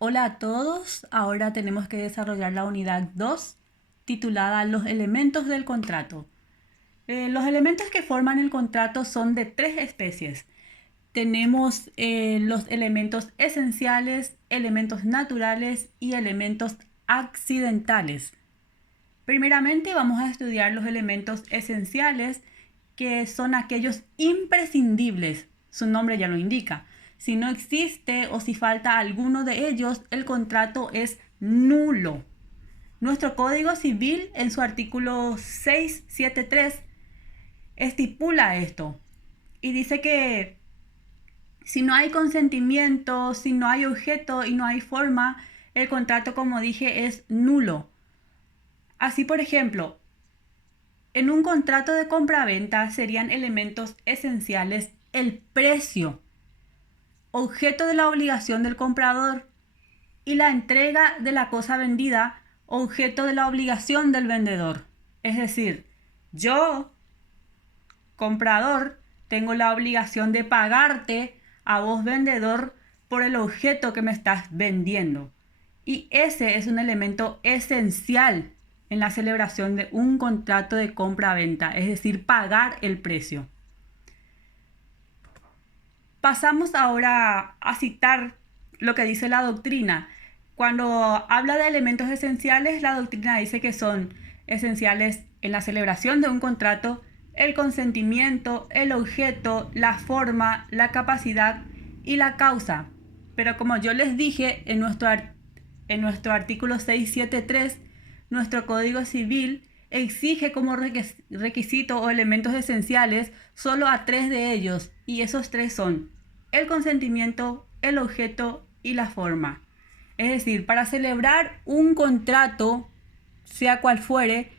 Hola a todos, ahora tenemos que desarrollar la unidad 2 titulada Los elementos del contrato. Los elementos que forman el contrato son de tres especies. Tenemos los elementos esenciales, elementos naturales y elementos accidentales. Primeramente vamos a estudiar los elementos esenciales, que son aquellos imprescindibles. Su nombre ya lo indica. Si no existe o si falta alguno de ellos, el contrato es nulo. Nuestro Código Civil, en su artículo 673, estipula esto y dice que si no hay consentimiento, si no hay objeto y no hay forma, el contrato, como dije, es nulo. Así, por ejemplo, en un contrato de compraventa serían elementos esenciales el precio, objeto de la obligación del comprador, y la entrega de la cosa vendida, objeto de la obligación del vendedor. Es decir, yo, comprador, tengo la obligación de pagarte a vos, vendedor, por el objeto que me estás vendiendo. Y ese es un elemento esencial en la celebración de un contrato de compra-venta, es decir, pagar el precio. Pasamos ahora a citar lo que dice la doctrina. Cuando habla de elementos esenciales, la doctrina dice que son esenciales en la celebración de un contrato el consentimiento, el objeto, la forma, la capacidad y la causa. Pero como yo les dije en nuestro artículo 673, nuestro Código Civil exige como requisito o elementos esenciales solo a tres de ellos, y esos tres son el consentimiento, el objeto y la forma. Es decir, para celebrar un contrato, sea cual fuere,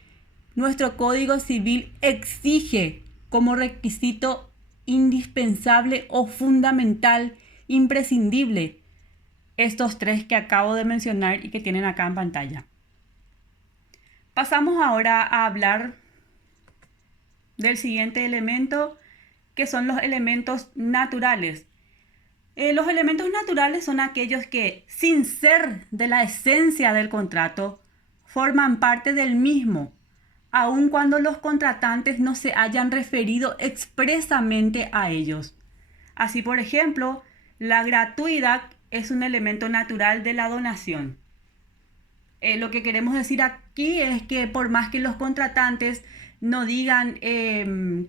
nuestro Código Civil exige como requisito indispensable o fundamental, imprescindible, estos tres que acabo de mencionar y que tienen acá en pantalla. Pasamos ahora a hablar del siguiente elemento, que son los elementos naturales. Los elementos naturales son aquellos que, sin ser de la esencia del contrato, forman parte del mismo, aun cuando los contratantes no se hayan referido expresamente a ellos. Así, por ejemplo, la gratuidad es un elemento natural de la donación. Lo que queremos decir aquí es que por más que los contratantes no digan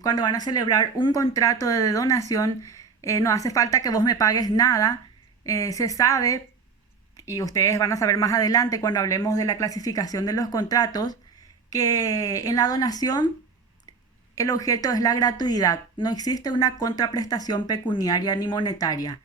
cuando van a celebrar un contrato de donación, no hace falta que vos me pagues nada, se sabe, y ustedes van a saber más adelante cuando hablemos de la clasificación de los contratos, que en la donación el objeto es la gratuidad, no existe una contraprestación pecuniaria ni monetaria.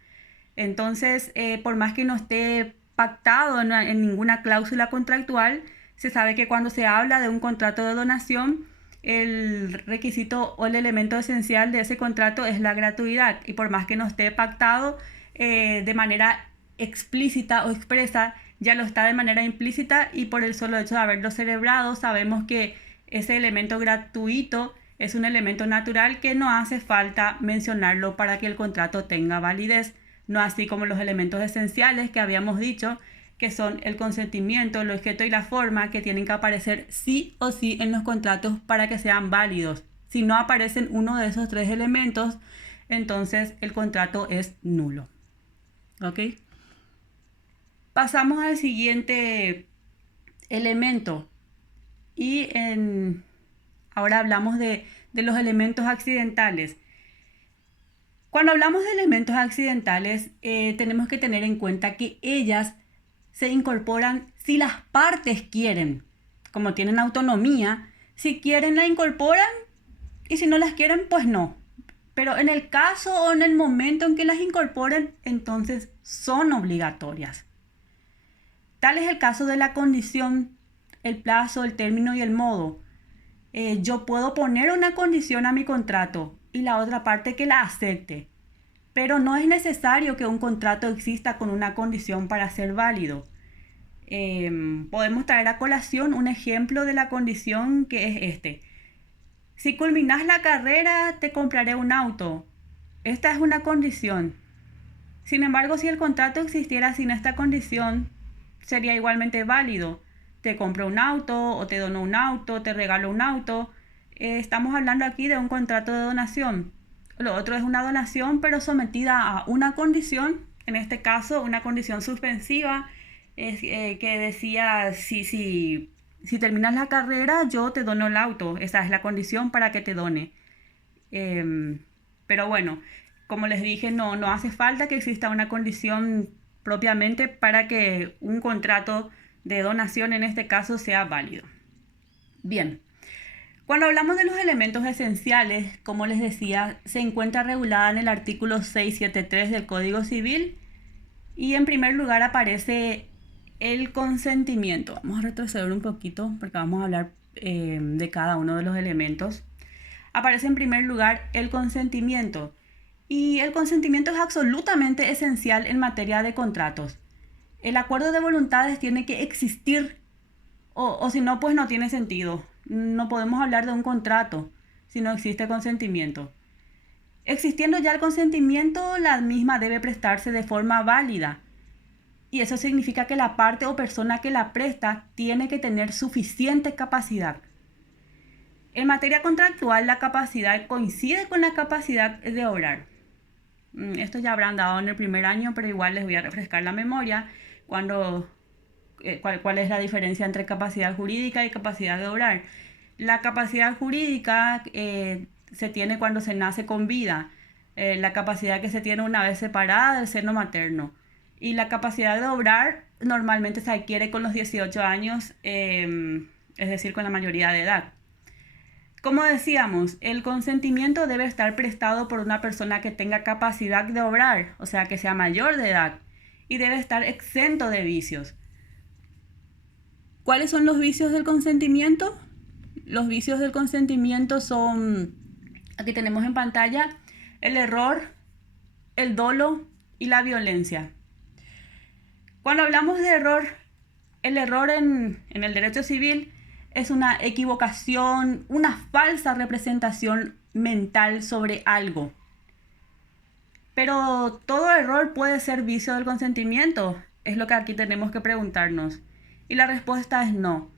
Entonces, por más que no esté pactado en ninguna cláusula contractual, se sabe que cuando se habla de un contrato de donación, el requisito o el elemento esencial de ese contrato es la gratuidad. Y por más que no esté pactado de manera explícita o expresa, ya lo está de manera implícita, y por el solo hecho de haberlo celebrado, sabemos que ese elemento gratuito es un elemento natural que no hace falta mencionarlo para que el contrato tenga validez. No así como los elementos esenciales que habíamos dicho, que son el consentimiento, el objeto y la forma, que tienen que aparecer sí o sí en los contratos para que sean válidos. Si no aparecen uno de esos tres elementos, entonces el contrato es nulo. ¿Ok? Pasamos al siguiente elemento y ahora hablamos de los elementos accidentales. Cuando hablamos de elementos accidentales, tenemos que tener en cuenta que ellas se incorporan si las partes quieren. Como tienen autonomía, si quieren la incorporan, y si no las quieren, pues no. Pero en el caso o en el momento en que las incorporen, entonces son obligatorias. Tal es el caso de la condición, el plazo, el término y el modo. Yo puedo poner una condición a mi contrato y la otra parte que la acepte, pero no es necesario que un contrato exista con una condición para ser válido. Podemos traer a colación un ejemplo de la condición, que es este: si culminás la carrera, te compraré un auto. Esta es una condición. Sin embargo, si el contrato existiera sin esta condición, sería igualmente válido. Te compro un auto o te dono un auto, te regalo un auto. Estamos hablando aquí de un contrato de donación. Lo otro es una donación, pero sometida a una condición, en este caso una condición suspensiva, que decía, si terminas la carrera, yo te dono el auto. Esa es la condición para que te done. Pero bueno, como les dije, no hace falta que exista una condición propiamente para que un contrato de donación en este caso sea válido. Bien, cuando hablamos de los elementos esenciales, como les decía, se encuentra regulada en el artículo 673 del Código Civil y en primer lugar aparece el consentimiento. Vamos a retroceder un poquito porque vamos a hablar de cada uno de los elementos. Aparece en primer lugar el consentimiento. Y el consentimiento es absolutamente esencial en materia de contratos. El acuerdo de voluntades tiene que existir o si no, pues no tiene sentido. No podemos hablar de un contrato si no existe consentimiento. Existiendo ya el consentimiento, la misma debe prestarse de forma válida. Y eso significa que la parte o persona que la presta tiene que tener suficiente capacidad. En materia contractual, la capacidad coincide con la capacidad de obrar. Esto ya habrán dado en el primer año, pero igual les voy a refrescar la memoria cuál es la diferencia entre capacidad jurídica y capacidad de obrar. La capacidad jurídica se tiene cuando se nace con vida, la capacidad que se tiene una vez separada del seno materno. Y la capacidad de obrar normalmente se adquiere con los 18 años, es decir, con la mayoría de edad. Como decíamos, el consentimiento debe estar prestado por una persona que tenga capacidad de obrar, o sea, que sea mayor de edad, y debe estar exento de vicios. ¿Cuáles son los vicios del consentimiento? Los vicios del consentimiento son, aquí tenemos en pantalla, el error, el dolo y la violencia. Cuando hablamos de error, el error en el derecho civil es una equivocación, una falsa representación mental sobre algo. Pero todo error puede ser vicio del consentimiento, es lo que aquí tenemos que preguntarnos. Y la respuesta es no.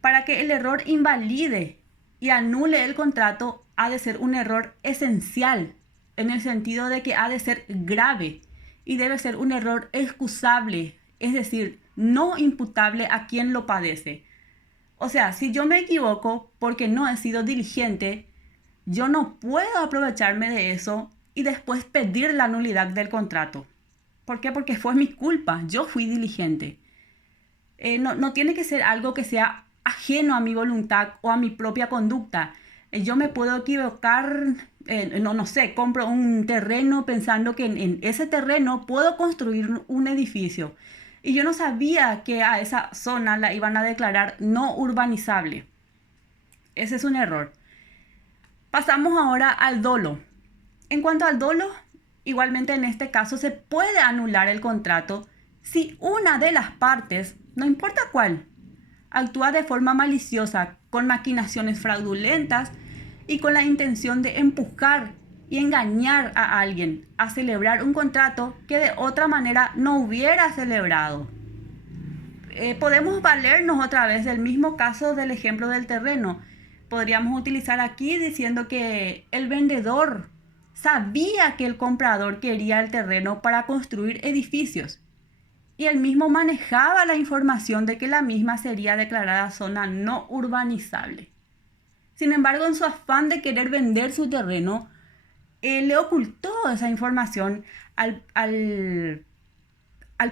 Para que el error invalide y anule el contrato, ha de ser un error esencial, en el sentido de que ha de ser grave y debe ser un error excusable, es decir, no imputable a quien lo padece. O sea, si yo me equivoco porque no he sido diligente, yo no puedo aprovecharme de eso y después pedir la nulidad del contrato. ¿Por qué? Porque fue mi culpa, yo fui diligente. No tiene que ser algo que sea ajeno a mi voluntad o a mi propia conducta. Yo me puedo equivocar, no sé, compro un terreno pensando que en ese terreno puedo construir un edificio. Y yo no sabía que a esa zona la iban a declarar no urbanizable. Ese es un error. Pasamos ahora al dolo. En cuanto al dolo, igualmente en este caso se puede anular el contrato si una de las partes, no importa cuál, actúa de forma maliciosa, con maquinaciones fraudulentas y con la intención de empujar y engañar a alguien a celebrar un contrato que de otra manera no hubiera celebrado. Podemos valernos otra vez del mismo caso del ejemplo del terreno. Podríamos utilizar aquí diciendo que el vendedor sabía que el comprador quería el terreno para construir edificios y él mismo manejaba la información de que la misma sería declarada zona no urbanizable. Sin embargo, en su afán de querer vender su terreno, le ocultó esa información al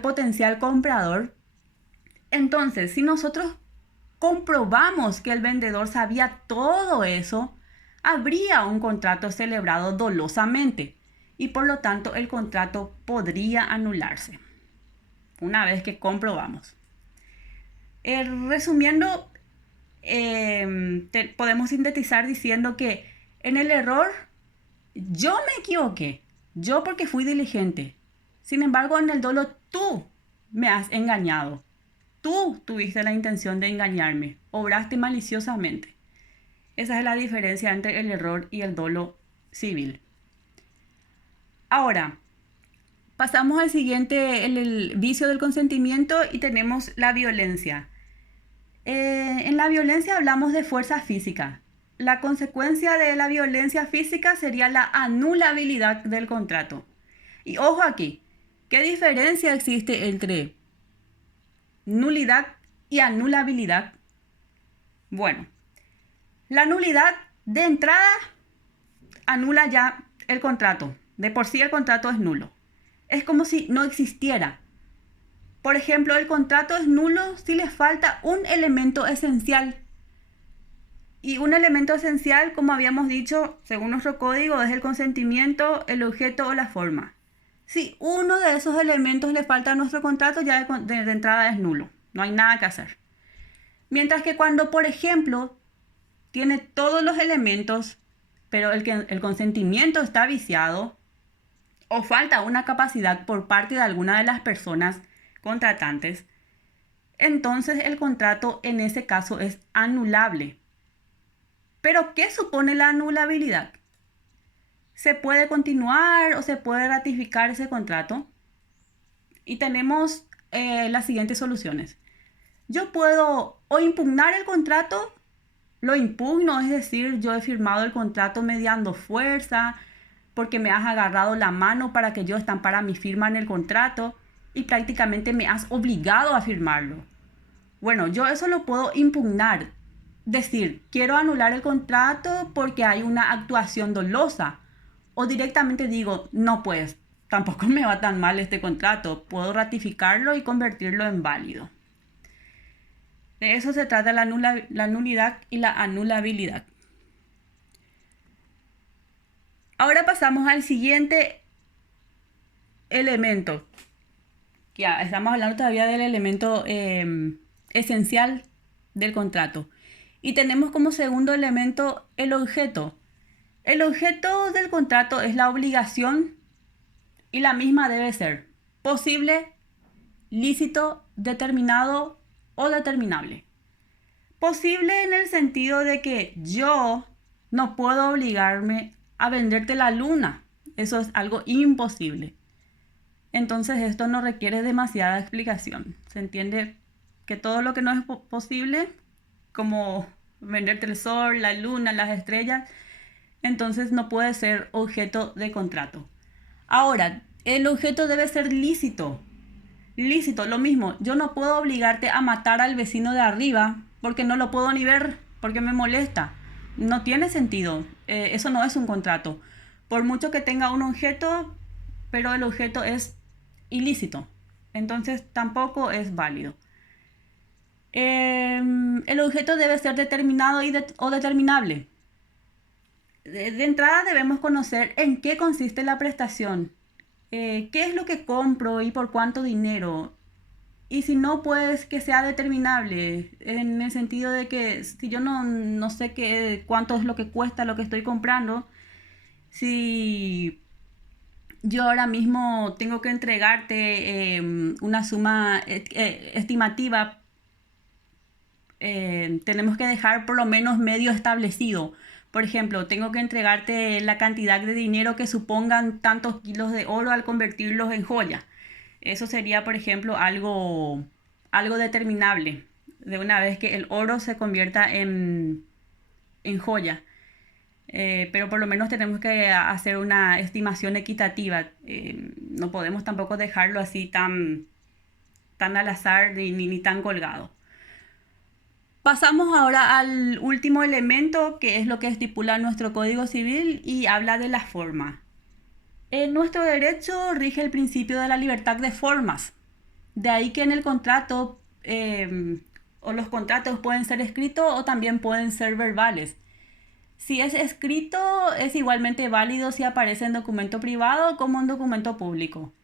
potencial comprador. Entonces, si nosotros comprobamos que el vendedor sabía todo eso, habría un contrato celebrado dolosamente y por lo tanto el contrato podría anularse una vez que comprobamos. Resumiendo, podemos sintetizar diciendo que en el error yo me equivoqué, yo porque fui diligente. Sin embargo, en el dolo tú me has engañado. Tú tuviste la intención de engañarme, obraste maliciosamente. Esa es la diferencia entre el error y el dolo civil. Ahora, Pasamos al siguiente, el vicio del consentimiento, y tenemos la violencia. En la violencia hablamos de fuerza física. La consecuencia de la violencia física sería la anulabilidad del contrato. Y ojo aquí, ¿qué diferencia existe entre nulidad y anulabilidad? Bueno, la nulidad de entrada anula ya el contrato. De por sí el contrato es nulo. Es como si no existiera. Por ejemplo, el contrato es nulo si le falta un elemento esencial. Y un elemento esencial, como habíamos dicho, según nuestro código, es el consentimiento, el objeto o la forma. Si uno de esos elementos le falta a nuestro contrato, ya de entrada es nulo. No hay nada que hacer. Mientras que cuando, por ejemplo, tiene todos los elementos, pero el consentimiento está viciado, o falta una capacidad por parte de alguna de las personas contratantes, entonces el contrato en ese caso es anulable. ¿Pero qué supone la anulabilidad? ¿Se puede continuar o se puede ratificar ese contrato? Y tenemos las siguientes soluciones. Yo puedo o impugnar el contrato, lo impugno, es decir, yo he firmado el contrato mediando fuerza, porque me has agarrado la mano para que yo estampara mi firma en el contrato y prácticamente me has obligado a firmarlo. Bueno, yo eso lo puedo impugnar. Decir, quiero anular el contrato porque hay una actuación dolosa. O directamente digo, no pues, tampoco me va tan mal este contrato. Puedo ratificarlo y convertirlo en válido. De eso se trata la nulidad y la anulabilidad. Ahora pasamos al siguiente elemento. Ya estamos hablando todavía del elemento esencial del contrato. Y tenemos como segundo elemento el objeto. El objeto del contrato es la obligación y la misma debe ser posible, lícito, determinado o determinable. Posible en el sentido de que yo no puedo obligarme a venderte la luna. Eso es algo imposible. Entonces esto no requiere demasiada explicación. Se entiende que todo lo que no es posible, como venderte el sol, la luna, las estrellas, entonces no puede ser objeto de contrato. Ahora, el objeto debe ser lícito. Lícito, lo mismo. Yo no puedo obligarte a matar al vecino de arriba porque no lo puedo ni ver, porque me molesta. No tiene sentido. Eso no es un contrato. Por mucho que tenga un objeto, pero el objeto es ilícito. Entonces tampoco es válido. El objeto debe ser determinado o determinable. De entrada debemos conocer en qué consiste la prestación. ¿Qué es lo que compro y por cuánto dinero? Y si no, pues que sea determinable, en el sentido de que si yo no sé cuánto es lo que cuesta lo que estoy comprando, si yo ahora mismo tengo que entregarte una suma estimativa, tenemos que dejar por lo menos medio establecido. Por ejemplo, tengo que entregarte la cantidad de dinero que supongan tantos kilos de oro al convertirlos en joya. Eso sería, por ejemplo, algo determinable de una vez que el oro se convierta en joya. Pero por lo menos tenemos que hacer una estimación equitativa. No podemos tampoco dejarlo así tan al azar ni tan colgado. Pasamos ahora al último elemento, que es lo que estipula nuestro Código Civil y habla de la forma. En nuestro derecho rige el principio de la libertad de formas. De ahí que en el contrato, o los contratos pueden ser escritos o también pueden ser verbales. Si es escrito, es igualmente válido si aparece en documento privado como en documento público.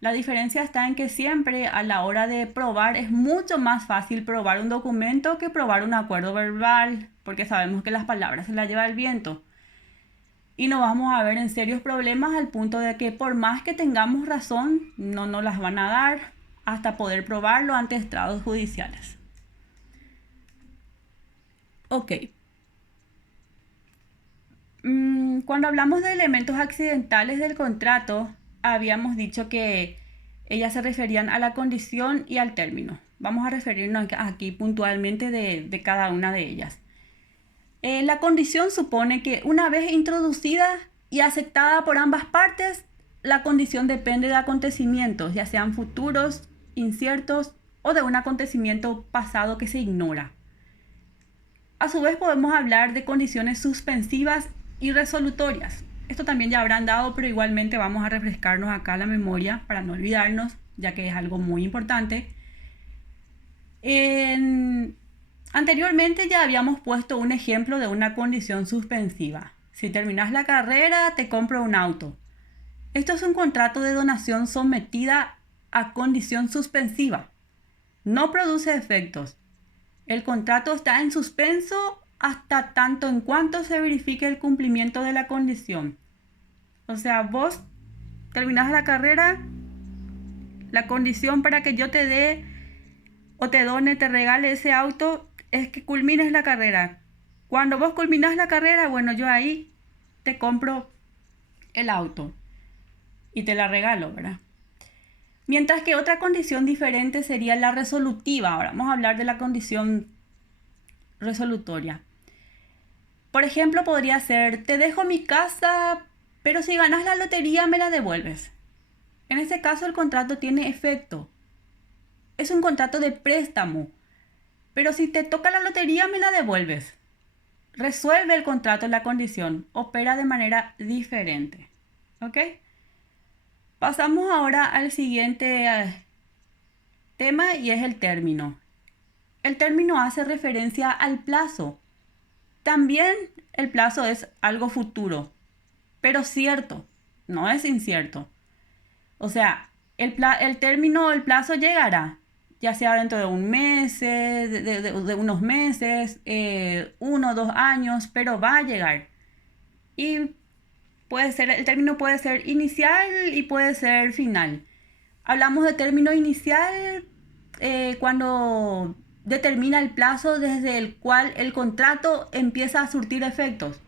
La diferencia está en que siempre a la hora de probar es mucho más fácil probar un documento que probar un acuerdo verbal, porque sabemos que las palabras se las lleva el viento. Y nos vamos a ver en serios problemas al punto de que por más que tengamos razón, no nos las van a dar hasta poder probarlo ante estrados judiciales. Ok. Cuando hablamos de elementos accidentales del contrato, habíamos dicho que ellas se referían a la condición y al término. Vamos a referirnos aquí puntualmente de cada una de ellas. La condición supone que una vez introducida y aceptada por ambas partes, la condición depende de acontecimientos, ya sean futuros, inciertos o de un acontecimiento pasado que se ignora. A su vez podemos hablar de condiciones suspensivas y resolutorias. Esto también ya habrán dado, pero igualmente vamos a refrescarnos acá la memoria para no olvidarnos, ya que es algo muy importante. Anteriormente ya habíamos puesto un ejemplo de una condición suspensiva. Si terminas la carrera, te compro un auto. Esto es un contrato de donación sometida a condición suspensiva. No produce efectos. El contrato está en suspenso hasta tanto en cuanto se verifique el cumplimiento de la condición. O sea, vos terminás la carrera, la condición para que yo te dé o te done, te regale ese auto, es que culmines la carrera. Cuando vos culminás la carrera, bueno, yo ahí te compro el auto y te la regalo, ¿verdad? Mientras que otra condición diferente sería la resolutiva. Ahora vamos a hablar de la condición resolutoria. Por ejemplo, podría ser, te dejo mi casa, pero si ganas la lotería me la devuelves. En este caso el contrato tiene efecto. Es un contrato de préstamo, pero si te toca la lotería me la devuelves. Resuelve el contrato la condición, opera de manera diferente. ¿Ok? Pasamos ahora al siguiente tema y es el término. El término hace referencia al plazo. También el plazo es algo futuro, pero cierto, no es incierto. O sea, el plazo llegará, ya sea dentro de un mes, de unos meses, 1 o 2 años, pero va a llegar. Y el término puede ser inicial y puede ser final. Hablamos de término inicial cuando determina el plazo desde el cual el contrato empieza a surtir efectos.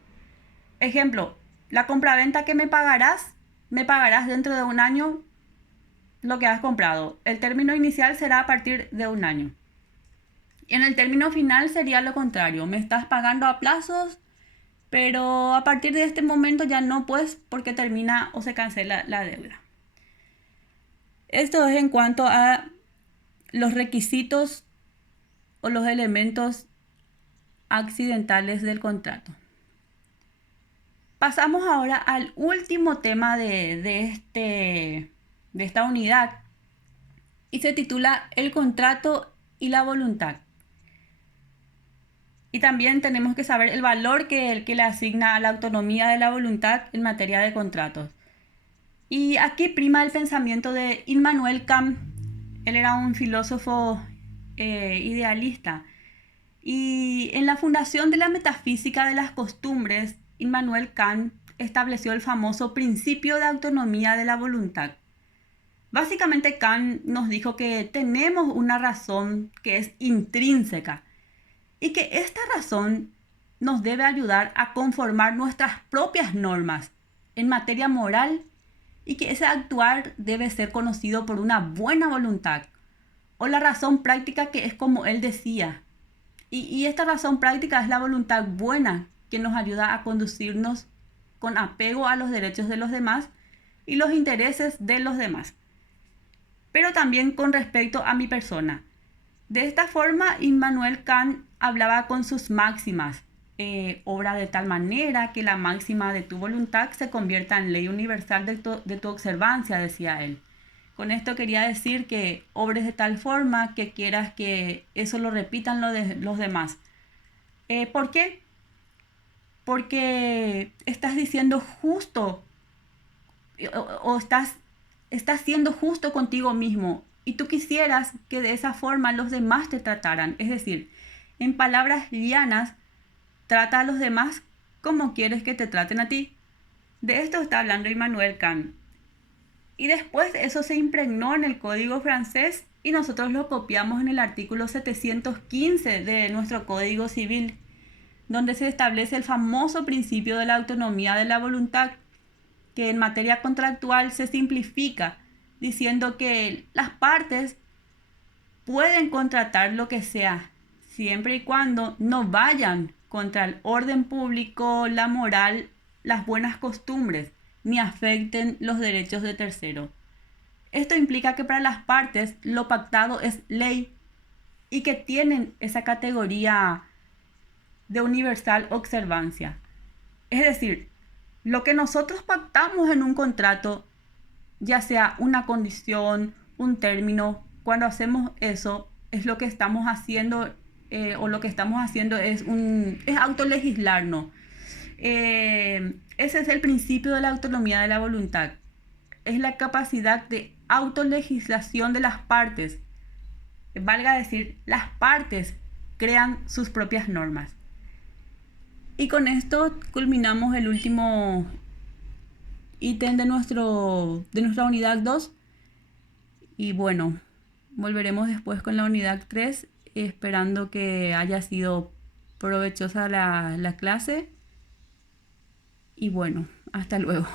Ejemplo, la compraventa que me pagarás dentro de un año lo que has comprado. El término inicial será a partir de un año. Y en el término final sería lo contrario. Me estás pagando a plazos, pero a partir de este momento ya no, pues, porque termina o se cancela la deuda. Esto es en cuanto a los requisitos o los elementos accidentales del contrato. Pasamos ahora al último tema de esta unidad y se titula El contrato y la voluntad. Y también tenemos que saber el valor que le asigna a la autonomía de la voluntad en materia de contratos. Y aquí prima el pensamiento de Immanuel Kant. Él era un filósofo idealista. Y en la fundación de la metafísica de las costumbres, Immanuel Kant estableció el famoso principio de autonomía de la voluntad. Básicamente Kant nos dijo que tenemos una razón que es intrínseca y que esta razón nos debe ayudar a conformar nuestras propias normas en materia moral y que ese actuar debe ser conocido por una buena voluntad o la razón práctica que es como él decía. Y esta razón práctica es la voluntad buena que nos ayuda a conducirnos con apego a los derechos de los demás y los intereses de los demás, pero también con respecto a mi persona. De esta forma, Immanuel Kant hablaba con sus máximas, obra de tal manera que la máxima de tu voluntad se convierta en ley universal de tu observancia, decía él. Con esto quería decir que obres de tal forma que quieras que eso lo repitan los demás. ¿Por qué? Porque estás diciendo justo o estás siendo justo contigo mismo y tú quisieras que de esa forma los demás te trataran. Es decir, en palabras llanas, trata a los demás como quieres que te traten a ti. De esto está hablando Immanuel Kant. Y después eso se impregnó en el Código francés y nosotros lo copiamos en el artículo 715 de nuestro Código Civil, donde se establece el famoso principio de la autonomía de la voluntad, que en materia contractual se simplifica diciendo que las partes pueden contratar lo que sea, siempre y cuando no vayan contra el orden público, la moral, las buenas costumbres, ni afecten los derechos de tercero. Esto implica que para las partes lo pactado es ley y que tienen esa categoría de universal observancia. Es decir, lo que nosotros pactamos en un contrato, ya sea una condición, un término, cuando hacemos eso, es lo que estamos haciendo, o lo que estamos haciendo es autolegislarnos. Ese es el principio de la autonomía de la voluntad. Es la capacidad de autolegislación de las partes. Valga decir, las partes crean sus propias normas. Y con esto culminamos el último ítem de nuestra unidad 2. Y bueno, volveremos después con la unidad 3, esperando que haya sido provechosa la clase. Y bueno, hasta luego.